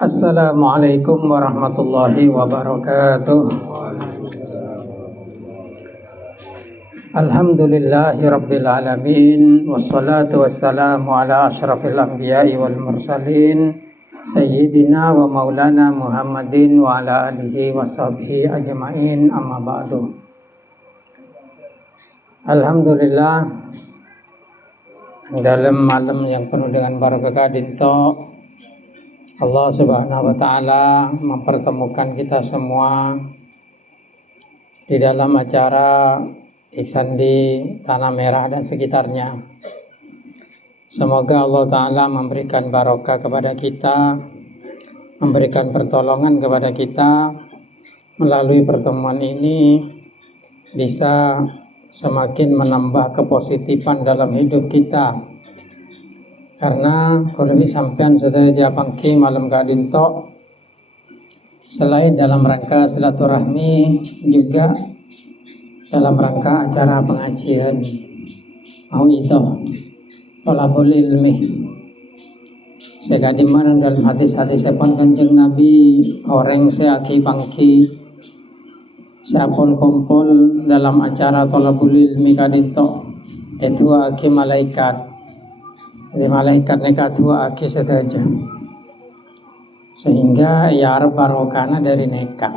Assalamualaikum warahmatullahi wabarakatuh. Alhamdulillahi rabbil alamin, wassalatu wassalamu ala asyrafil anbiya'i wal mursalin, sayyidina wa maulana Muhammadin wa ala alihi wa sahbihi ajma'in, amma ba'du. Alhamdulillah, dalam malam yang penuh dengan barakah dinto, Allah Subhanahu wa taala mempertemukan kita semua di dalam acara Ihsan di Tanah Merah dan sekitarnya. Semoga Allah taala memberikan barokah kepada kita, memberikan pertolongan kepada kita melalui pertemuan ini, bisa semakin menambah kepositifan dalam hidup kita. Karena kalau sampean sudah japangki malam kadinto, selain dalam rangka silaturahmi, juga dalam rangka acara pengajian mau itu thalabul ilmi. Segadi marang dalam hati-hati sepon Kanjeng Nabi, orang seaki pangki siapun kumpul dalam acara thalabul ilmi kadinto, itu aki malaikat. Jadi malaikat nekat dua aki saja, sehingga ya barokana dari nekat.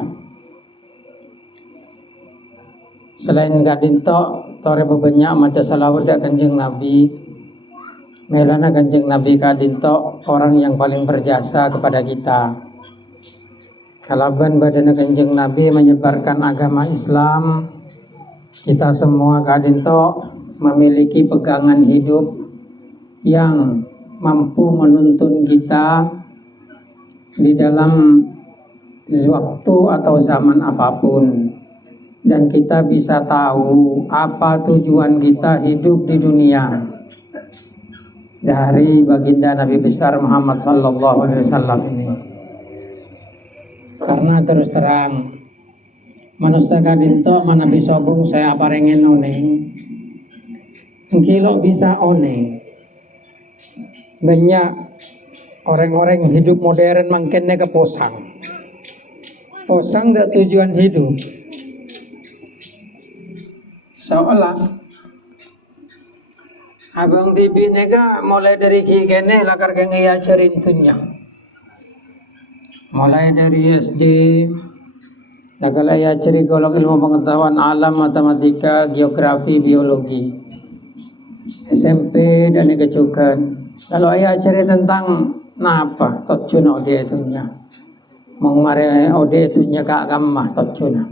Selain kadinto, tore bebanyak maca salawat ya Kanjeng Nabi. Melana Kanjeng Nabi kadinto orang yang paling berjasa kepada kita. Kalaban badan Kanjeng Nabi menyebarkan agama Islam, kita semua kadinto memiliki pegangan hidup yang mampu menuntun kita di dalam waktu atau zaman apapun, dan kita bisa tahu apa tujuan kita hidup di dunia dari baginda Nabi besar Muhammad sallallahu alaihi wasallam ini. Karena terus terang manusia kadinto mana bisa bung saya aparengen oneng kilo bisa oneng. Banyak orang-orang hidup modern mangkennya ke posang dak tujuan hidup, seolah abang TV nega mulai dari kene lakar kengaya cerin tunya, mulai dari SD nagalaya ceri golong ilmu pengetahuan alam, matematika, geografi, biologi, SMP dan kecukan. Kalau ayah cerita tentang napa tocuna ode itunya, mengmare ode itunya kak gamah tocuna.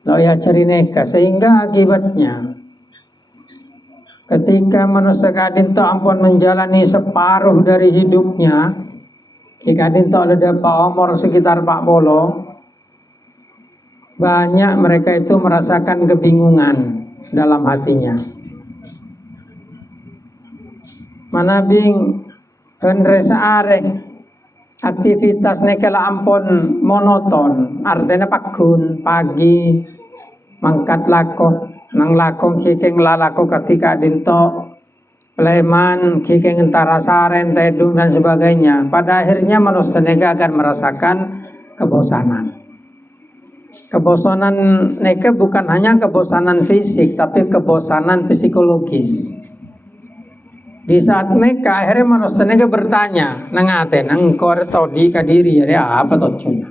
Kalau ayah cerita sehingga akibatnya ketika manusia kadin to ampun menjalani separuh dari hidupnya, kadin to ada umur sekitar 40, banyak mereka itu merasakan kebingungan dalam hatinya. Mana bing penresa arek aktivitas nekela ampun monoton, artinya pakun pagi mangkat lako nang lakong kikeng lalako ketika dinto leman kikeng entara saren tedung dan sebagainya. Pada akhirnya manusia neka akan merasakan kebosanan. Kebosanan neka bukan hanya kebosanan fisik, tapi kebosanan psikologis. Di saat neka akhirnya manusia neka bertanya nangate nang kor todi kadiri ya apa tocuna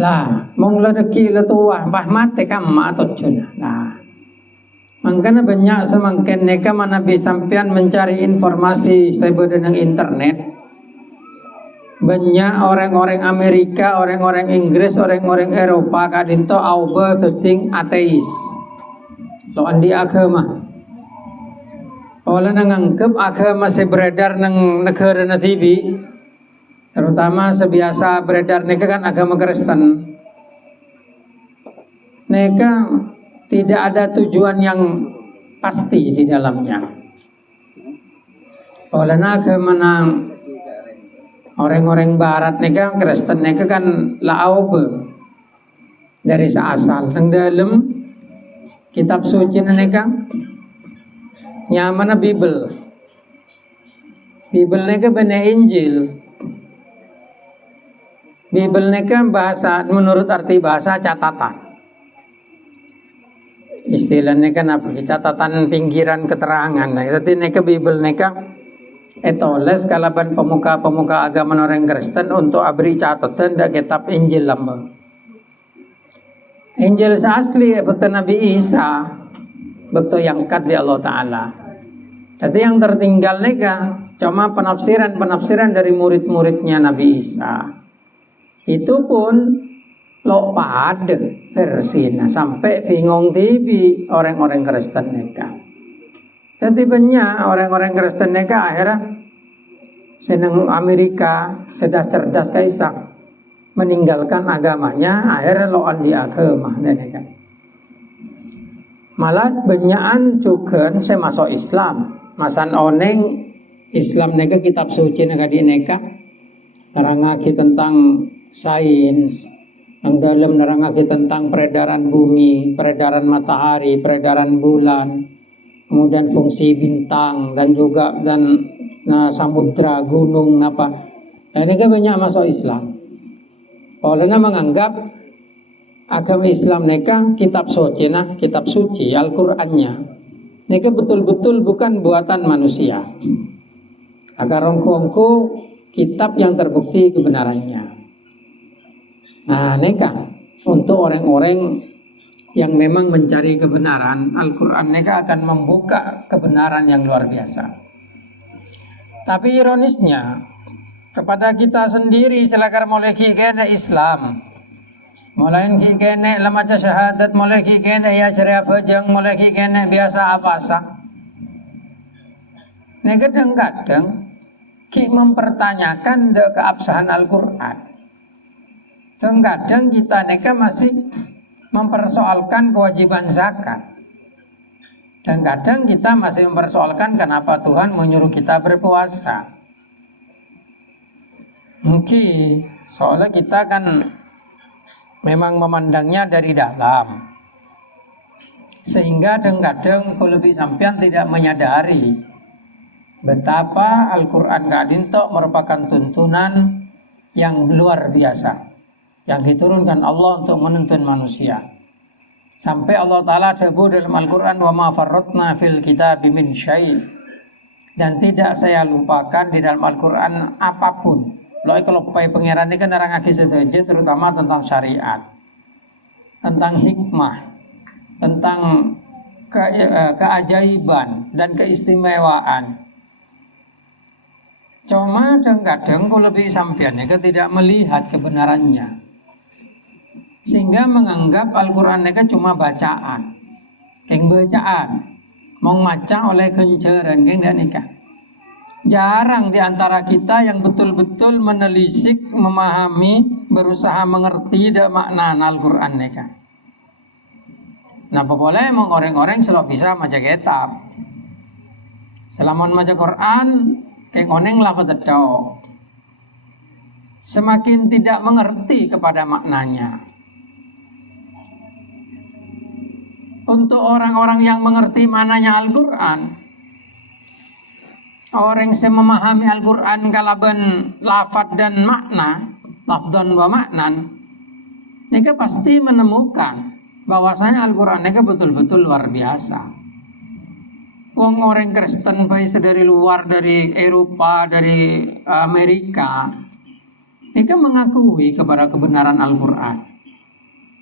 lah mong ladeki letua bah mate kamma tocuna lah. Makanya banyak semangken neka mana bisa sampean mencari informasi sebedo nang internet. Banyak orang-orang Amerika, orang-orang Inggris, orang-orang Eropa kadinto auba teting ateis lo andi agama. Oleh nanganggep agama masih beredar nang negara na TV, terutama sebiasa beredar neka kan agama Kristen. Neka tidak ada tujuan yang pasti di dalamnya. Oleh agama nang orang-orang Barat neka Kristen neka kan laube dari seasal nang dalam kitab suci neka nyamana Bible. Bible neka bener Injil. Bible neka bahasa menurut arti bahasa catatan. Istilahnya kan apa? Catatan pinggiran keterangan. Nah, itu neka Bible neka etoles kalaban pemuka-pemuka agama orang Kristen untuk abri catatan da kitab Injil lambang. Injil asli betul Nabi Isa, betul yang kat di Allah Ta'ala. Jadi yang tertinggal neka cuma penafsiran dari murid-muridnya Nabi Isa. Itu pun lo pada versinya sampai bingung tibi orang-orang Kristen neka. Jadi banyak orang-orang Kristen neka akhirnya seneng Amerika, sudah cerdas kaisak meninggalkan agamanya, akhirnya loan di agama neka. Malah banyakan juga saya masuk Islam. Masan oneng Islam neka kitab suci neka di neka nerangake tentang sains, yang dalam nerangake tentang peredaran bumi, peredaran matahari, peredaran bulan, kemudian fungsi bintang dan juga samudra, gunung apa. Nah, ini kan banyak masuk Islam. Olehnya menganggap agama Islam neka kitab suci, kitab suci Al-Qur'annya neka betul-betul bukan buatan manusia. Agar rongko kitab yang terbukti kebenarannya. Nah, neka untuk orang-orang yang memang mencari kebenaran, Al-Quran neka akan membuka kebenaran yang luar biasa. Tapi ironisnya, kepada kita sendiri selakar mulai kikene Islam, mulai kikene lamaca syahadat, mulai kikene ya ceria bejeng, mulai kikene biasa apa sah. Nah, kadang-kadang ki mempertanyakan keabsahan Al-Quran. Kadang kita neka masih mempersoalkan kewajiban zakat. Dan kadang kita masih mempersoalkan kenapa Tuhan menyuruh kita berpuasa. Mungkin soalnya kita kan memang memandangnya dari dalam. Sehingga kadang-kadang kalau lebih sampean tidak menyadari betapa Al-Quran Kadinto merupakan tuntunan yang luar biasa yang diturunkan Allah untuk menuntun manusia. Sampai Allah Ta'ala debu dalam Al-Quran, wa ma farratna fil kitabi min syai', dan tidak saya lupakan di dalam Al-Quran apapun. Loh kalau pangeran ini kan nerangake sedaja, terutama tentang syariat, tentang hikmah, tentang keajaiban dan keistimewaan. Cuma kadang-kadang kalau lebih sampean tidak melihat kebenarannya, sehingga menganggap Al-Quran mereka cuma bacaan, mau maca oleh kenceran, nikah. Jarang diantara kita yang betul-betul menelisik, memahami, berusaha mengerti makna Al-Quran mereka. Nah, boleh mengoreng-oreng selalu bisa maca kitab. Selama maca Quran, oneng lafaz tedok. Semakin tidak mengerti kepada maknanya. Untuk orang-orang yang mengerti maknanya Al-Quran, orang yang memahami Al-Quran kalaban lafaz dan makna, lafzan wa maknan, mereka pasti menemukan bahwasanya Al-Quran mereka betul-betul luar biasa. Wong orang Kristen baik dari luar, dari Eropa, dari Amerika, mereka mengakui kepada kebenaran Al-Quran,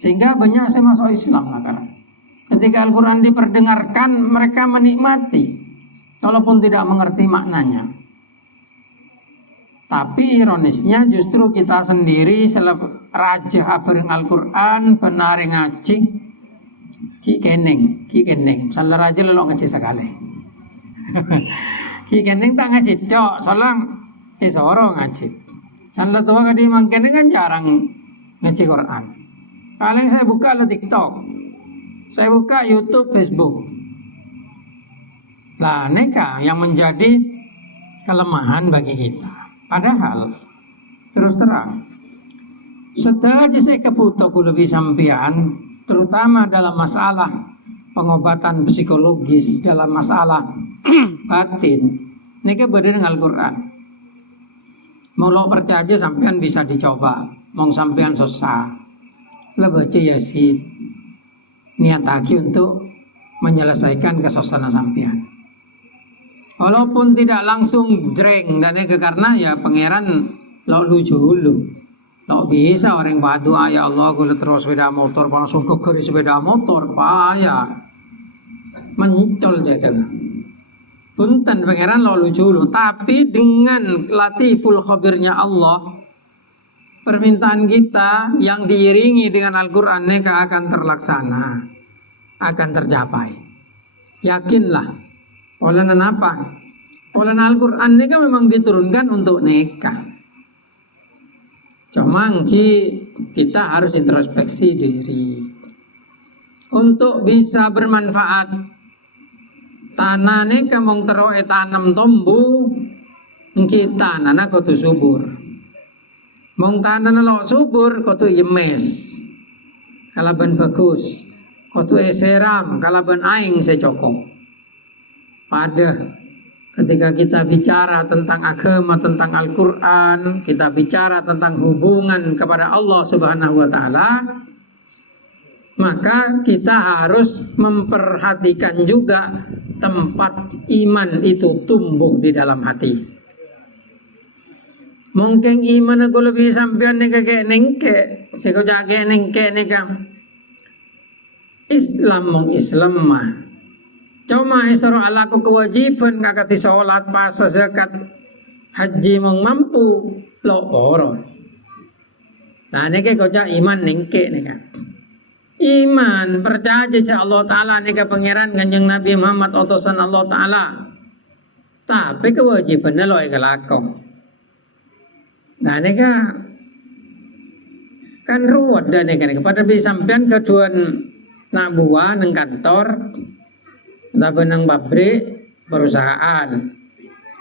sehingga banyak saya masuk Islam. Ketika Al-Quran diperdengarkan, mereka menikmati, walaupun tidak mengerti maknanya. Tapi ironisnya justru kita sendiri raja bareng Al-Quran, benar ngaji, ki keneng, salah raja lelok ngaji sekali. Ki keneng tak ngaji cok, salang isoro ngaji. Salah tua kadi mangkene kan jarang ngaji Quran. Paling saya buka le TikTok, saya buka YouTube, Facebook. Lah neka yang menjadi kelemahan bagi kita. Padahal terus terang, setelah saya kebutuh lebih sampean, terutama dalam masalah pengobatan psikologis, dalam masalah batin, Niki beda dengan Al-Quran. Mau lo percaya sampean bisa dicoba. Mau sampean susah. Lah baca Yasin. Niat lagi untuk menyelesaikan kesusahan sampean. Walaupun tidak langsung jreng dan karena ya pangeran lo lucu dulu. Lo bisa orang padu ya Allah gue terus sepeda motor langsung ke sepeda motor payah. Mencol jaga. Punten pangeran lo lucu dulu, tapi dengan latiful khabirnya Allah, permintaan kita yang diiringi dengan Al-Quran neka akan terlaksana, akan tercapai. Yakinlah. Oleh apa? Oleh Al-Quran neka memang diturunkan untuk neka. Cuma kita harus introspeksi diri untuk bisa bermanfaat. Tanah ni kamong teroe tanam tumbuh, kita nana kudu subur. Mong tanah lo subur kudu yemes, kalaban bagus, kudu seram, kalaban aing secokok. Pada ketika kita bicara tentang agama, tentang Al-Quran, kita bicara tentang hubungan kepada Allah Subhanahu Wa Taala, maka kita harus memperhatikan juga tempat iman itu tumbuh di dalam hati. Mungkin iman aku lebih sampean nih kayak nengke, sekojak kayak nengke nih kan. Islam mong Islam mah. Cuma isra alaku kewajiban kakati sholat pas zakat haji mong mampu lo oro. Nah nih kayak kojak iman nengke nih kan. Iman percaya kepada Allah Ta'ala nika pangeran Kanjeng Nabi Muhammad utusan Allah Ta'ala. Tapi kewajibannya lo ikalakon. Nah nika kan ruwet dan nika pada sampean keduan nak buah neng kantor tapi neng pabrik perusahaan.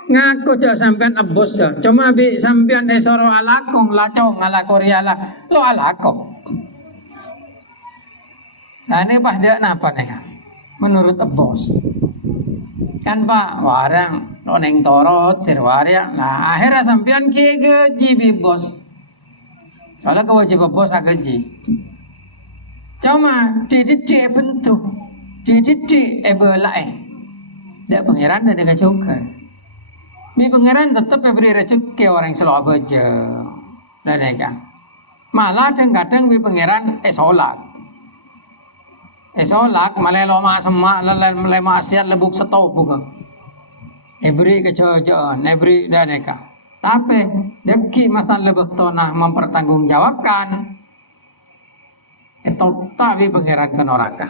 Ngaku aja sampean abos ya. Cuma bi sampean esoro alakong lacong ala Korea lo alakong. Nah ini pak dia napa nih kan? Menurut bos kan pak warang lo neng torot terwaria. Nah akhirnya sampean gaji bos. Soalnya kewajiban bos gaji. Cuma dididik bentuk, dididik belai. Dia pangeran dan dia juga. Mi pangeran tetap beri rezeki orang selalu aja. Dan kan. Malah kadang-kadang mi pangeran sholat. Sholat malelo ma semak lele maksiat lebuk setau bukan. Ebri kejauhan, ebri daneka. Tapi deki masalah lebuk tonah mempertanggungjawabkan. Itu tapi pangeran ke neraka.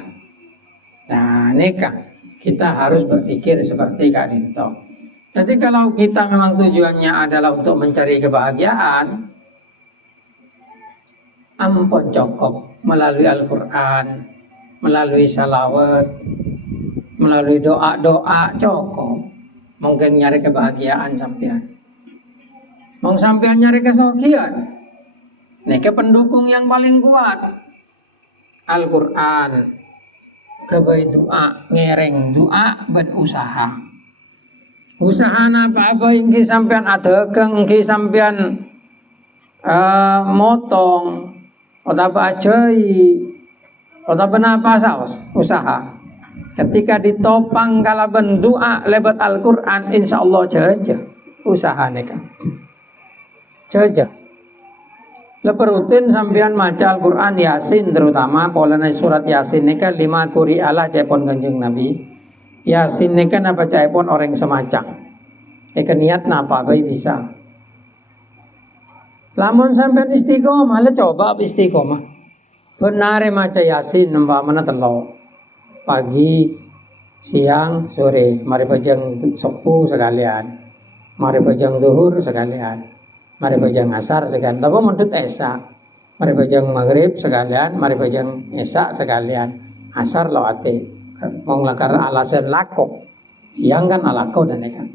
Nah, neka kita harus berpikir seperti Kak Dinto. Jadi kalau kita memang tujuannya adalah untuk mencari kebahagiaan, ampun cukup melalui Al-Quran, melalui salawat, melalui doa-doa cukup. Mungkin nyari kebahagiaan sampean. Mau sampean nyari kesogian. Niki pendukung yang paling kuat. Al-Quran. Kebaik doa, ngereng doa, berusaha. Usaha apa yang sampean adegeng, sampean motong, atau ajai. Atau apa saus usaha. Ketika ditopang kalaban doa lebat Al-Quran, insya Allah jaja usaha neka. Jaja. Lepas rutin sampean maca Al-Quran Yasin terutama polana surat Yasin neka 5 kuri ala cepon Kanjeng Nabi. Yasin neka napa cepon orang semacam. Eka niat napa bayi bisa. Lamun sampean istiqomah, le coba istiqomah. Benar maca Yasin umpamana telo. Pagi, siang, sore, mari pajang subuh sekalian. Mari pajang duhur sekalian. Mari pajang asar sekalian. Tapi mendut esa. Mari pajang maghrib sekalian. Mari pajang esa sekalian. Asar lo ate. Mau lakar alasan lako. Siang kan alako dan ikan.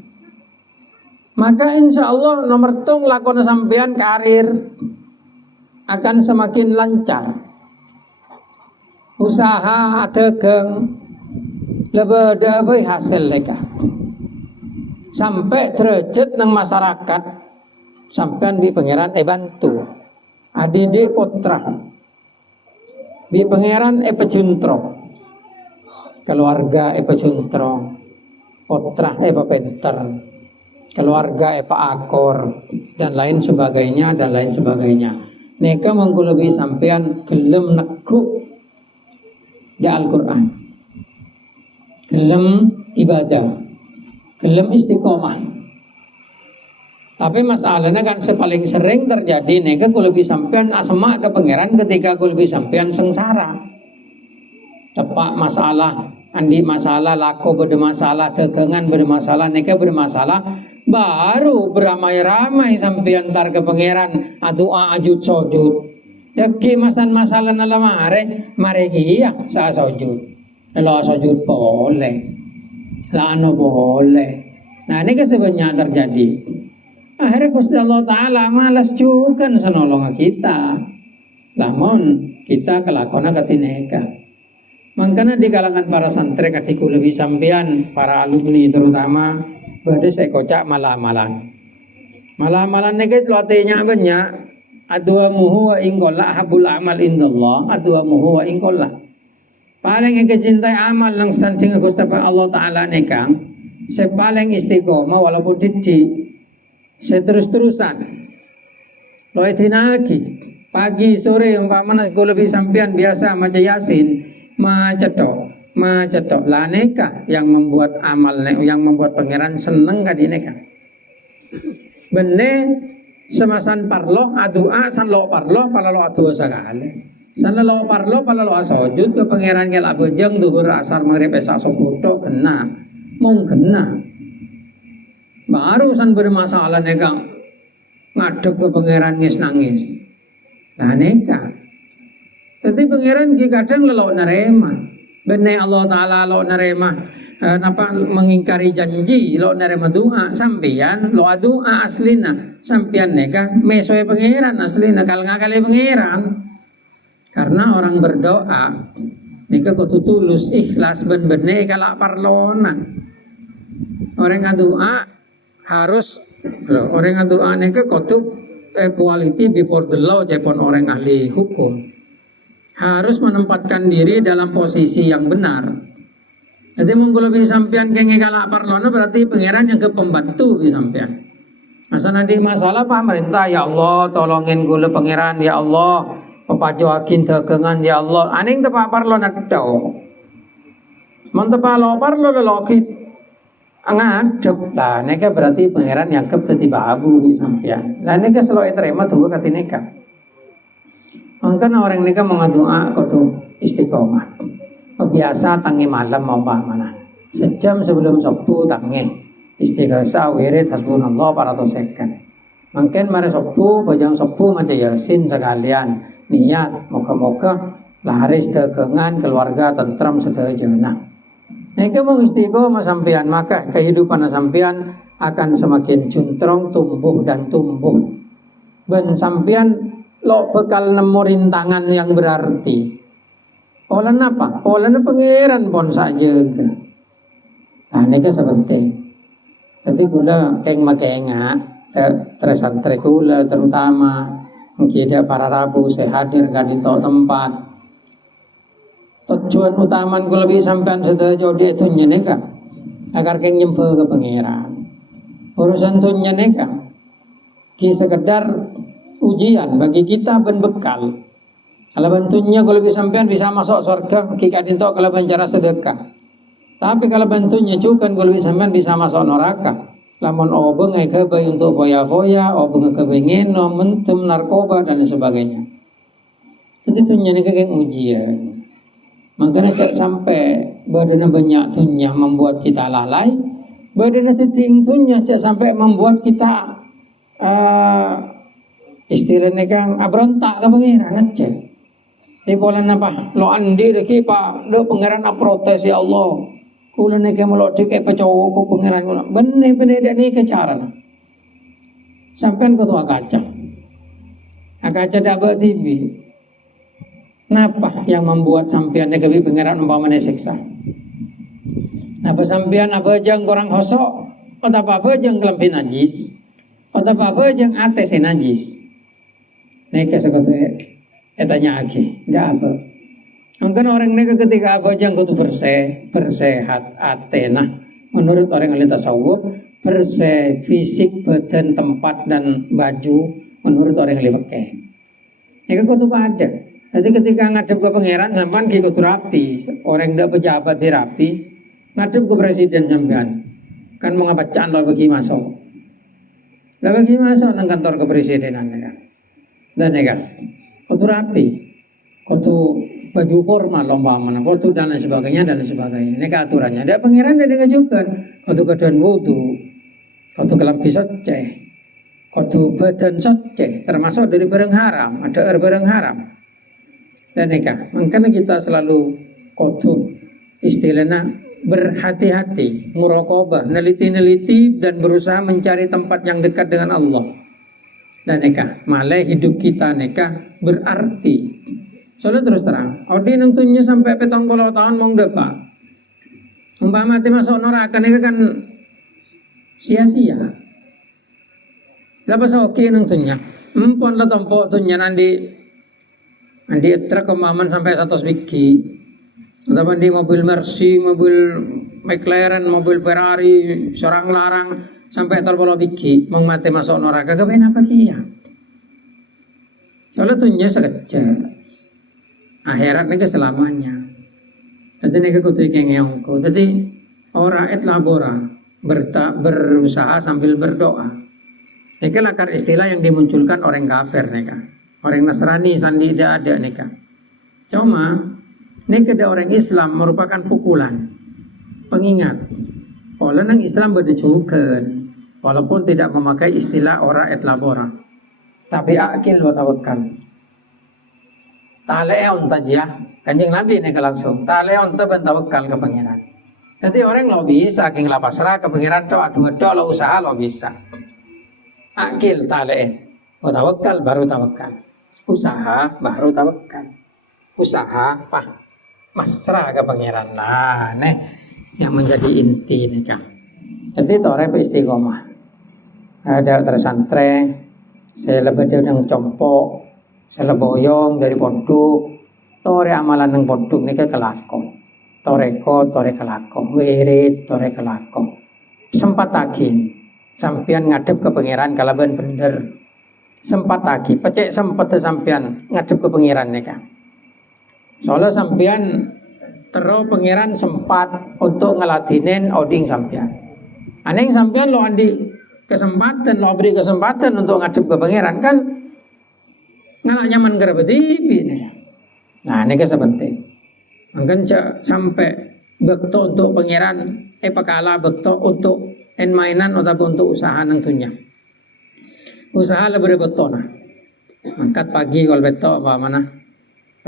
Maka insya Allah nomor tung lakon sampean karir akan semakin lancar. Usaha adegeng lebih hasil leka. sampai derajat nang masyarakat sampean bi pangeran bantu adidik putra bi pangeran pejuntro keluarga pejuntro putra pinter keluarga akor dan lain sebagainya neka mengkulebi sampean gelem nekuk di Al-Quran, gelem ibadah, gelem istiqomah. Tapi masalahnya kan sepaling sering terjadi neka kulebi sampean asma ke pangeran ketika kulebi sampean sengsara. Tepak masalah, andi masalah, lako bermasalah, dagangan bermasalah, neka bermasalah, baru beramai-ramai sampean tar ke pangeran, doa ajud sujud. Deki masalah nala mare iya sa sujud. Kalau sujud boleh, lano boleh. Nah ini sebenarnya terjadi. Akhirnya Gusti Allah Ta'ala malas juga senolong kita. Namun kita kelakuan ketineka. Makanya di kalangan para santri katiku lebih sampean, para alumni terutama, berada saya kocak malam-malam. Malam-malam nega artinya banyak. Adwamuhu wa ingkola habul amal indallah. Adwamuhu wa ingkola. Paling yang kecintai amal yang sanjing Gusti Allah Ta'ala nekang, saya paling istiqomah walaupun didi, saya terus-terusan. Lo etina lagi pagi sore umpamanya kalau lebih sampean biasa maca Yasin, macetok lah neka yang membuat amal, yang membuat pangeran seneng kadineka. Bene semasan parlo adua san lo parlo pala lo adua sakale. San lo parlo pala lo sujud ke pangeran ke labejeng duhur asar maghrib esak sobuto kena mung kena. Baru san bermasalah neka ngadep ke pangeran nangis. Lah neka. Tapi pangeran ki kadang lelo nerema. Bene Allah Ta'ala lo nerema napa mengingkari janji lo nerema doa sampean lo doa aslina sampean neka mesoe pangeran aslina kal ngakali pangeran. Karena orang berdoa neka kudu tulus ikhlas ben bene kalak parlona. Orang ngadoa harus orang ngadoa neka kudu quality before the law jepon orang ahli hukum. Harus menempatkan diri dalam posisi yang benar. Jadi monggo lebih sampean kenge kalak parlona berarti pangeran yang ke pembantu bi sampean. Masa nanti masalah pemerintah ya Allah tolongin gula pangeran ya Allah pepajoakin dagangan ya Allah aning tepak parlona tau. Mon tepak lo parlo lelaki ngadep lah neka berarti pangeran yang ke dadi babu bi sampean. Lah neka selalu terima tuh katineka. Mungkin orang ini kan mengadua kudu istiqomah. Biasa tangi malam mau mana. Sejam sebelum subuh tangi istighosah wirid hasbunallah para tosekan. Mungkin mari subuh bajang subuh maca Yasin sekalian niat moga-moga laris dagangan keluarga tentram sedayana. Nek mau istiqomah sampean maka kehidupan sampean akan semakin juntrong tumbuh dan tumbuh. Ben sampean lo bekal nemu rintangan yang berarti. Olan apa? Olan pangeran pon saja. Nah ini kan sepenting. Jadi gula keng makenga, santri gula terutama mungkin ada para rabu saya hadir gak di tempat. Tujuan utama gula bisa sampean sudah jauh dia tunya neka, agar keng nyempe ke pangeran. Urusan tunya neka, ki sekedar ujian bagi kita ben bekal. Kalau bantunya kalau bisa sampean bisa masuk surga, kita dintok kalau cara sedekah. Tapi kalau bantunya juga kalau bisa sampean bisa masuk neraka. Lamun obeng ngekebe untuk foya-foya, obeng ngekebe ngeno, mentem narkoba dan sebagainya. Jadi tunya ini kayak ujian. Makanya cek sampai badannya banyak tunya membuat kita lalai, badannya titing tunya cek sampai membuat kita istilahnya kan abrontak ke pangeran aja. Di polan apa? Lo andi lagi pak, lo pangeran protes ya Allah. Kulo nek melodi kayak pecowo ku pangeran kulo. Bener-bener dan ini kecaran. Sampean ketua kaca. Kaca dapat TV. Kenapa yang membuat sampean nek pangeran umpamane siksa? Napa sampean apa jang kurang hosok? Kota apa jeung kelambi najis. Kota apa jeung ate najis. Neka sekotu etanya ake, ndak apa. Mungkin orang neka ketika apa jeung kudu bersehat atena. Menurut orang ahli tasawuf, bersih fisik, badan, tempat dan baju menurut orang ahli fikih. Neka kudu pada. Jadi ketika ngadep ke pangeran sampean ki kudu rapi. Orang ndak pejabat di rapi, ngadep ke presiden sampean. Kan mengabacaan lo bagi masuk. Lo bagi masuk nang kantor kepresidenan kan. Dan ya kan, kudu rapi, kudu baju formal umpamanya, kudu dan lain sebagainya dan lain sebagainya. Ini aturannya. Ada pangeran ada ngajukan, kudu keadaan wudu, kudu kelambi suci, kudu badan suci, termasuk dari barang haram, ada barang haram. Dan ya kan, makanya kita selalu kudu istilahnya berhati-hati, muraqabah, neliti-neliti dan berusaha mencari tempat yang dekat dengan Allah. Dan neka, malah hidup kita neka berarti. Soalnya terus terang, Odi nentunya sampai 70 tahun mau depan. Umpama mati masuk neraka neka kan sia-sia. Lepas oke nentunya, empon lah tompok tunya nanti truk kemaman sampai 100 biki. Atau di mobil Mercy, mobil McLaren, mobil Ferrari, serang larang sampai terbolo biki, mati masuk neraka. Kepain apa kia? Soalnya tunya sekejap. Akhirat ini selamanya. Jadi ini kutu kengengku. Jadi orang et labora berusaha sambil berdoa. Ini lakar istilah yang dimunculkan orang kafir nih kan. Orang Nasrani sandi tidak ada nih kan. Cuma ini kepada orang Islam merupakan pukulan, pengingat. Oleh nang Islam berdejukan, walaupun tidak memakai istilah ora et labora, tapi akil wa tawakkal. Ta'leon tajia, kanjeng Nabi ini langsung. Ta'leon taban tawakkal ke pangeran. Jadi orang lo bisa, saking lapasrah ke pangeran doa lo usaha lo bisa. Akil ta'leon, wa tawakkal baru tawakkal. Usaha baru tawakkal. Usaha masrah ke pangeran. Nah, nih yang menjadi inti nih kan. Jadi tore istiqomah. Ada tersantren, saya lebih yang compok, saya boyong dari pondok. Tore amalan yang pondok nih kelakon. Toreko, tore kelakon. Wirid, tore kelakon. Sempat lagi, sampian ngadep ke pangeran kalaban bener. Sempat lagi, pecek sempat sampian ngadep ke pangeran nih kan. Soalnya sampean terus pangeran sempat untuk ngelatinin oding sampean. Aneh sampean lo andi kesempatan, lo beri kesempatan untuk ngadep ke pangeran kan ngalah nyaman gerbetipi. Nah ini kesepenting. Mungkin sampai bekto untuk pangeran, pakala bekto untuk mainan atau untuk usaha nangtunya. Usaha lebih beto nah. Angkat pagi kalau beto apa mana?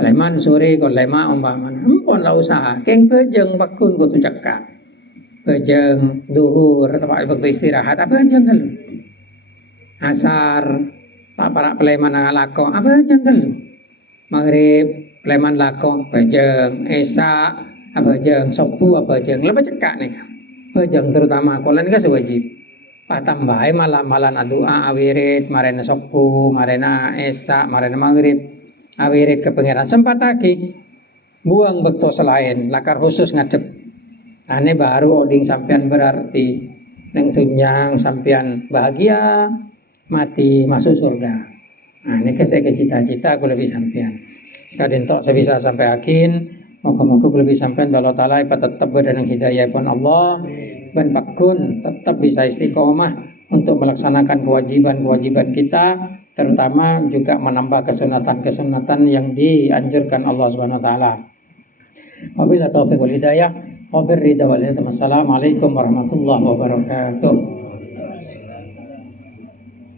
Leman sore kon lema umpamana empon la usaha keng pejeng bakun kudu cekak pejeng duhur tempat waktu istirahat apa jengkel asar para peleman lako apa jengkel maghrib peleman lako pejeng esa apa jeng sopu apa jeng lepas cekak nih pejeng terutama kolan ka wajib patambah malam-malam doa awirid marena sopu marena esa marena maghrib awirid ke pangeran sempat lagi buang bekto selain lakar khusus ngadep. Ane baru oding sampean berarti neng tunjang sampean bahagia mati masuk surga. Nah ini saya cita-cita aku lebih sampean. Sekadin tok saya bisa sampai yakin. Moga-moga lebih sampean Allah Taala tetap berada hidayah pun Allah dan pakun tetap bisa istiqomah untuk melaksanakan kewajiban-kewajiban kita, terutama juga menambah kesunatan-kesunatan yang dianjurkan Allah Subhanahu wa taala. Wabillahi taufiq wal hidayah. Wassalamualaikum warahmatullahi wabarakatuh.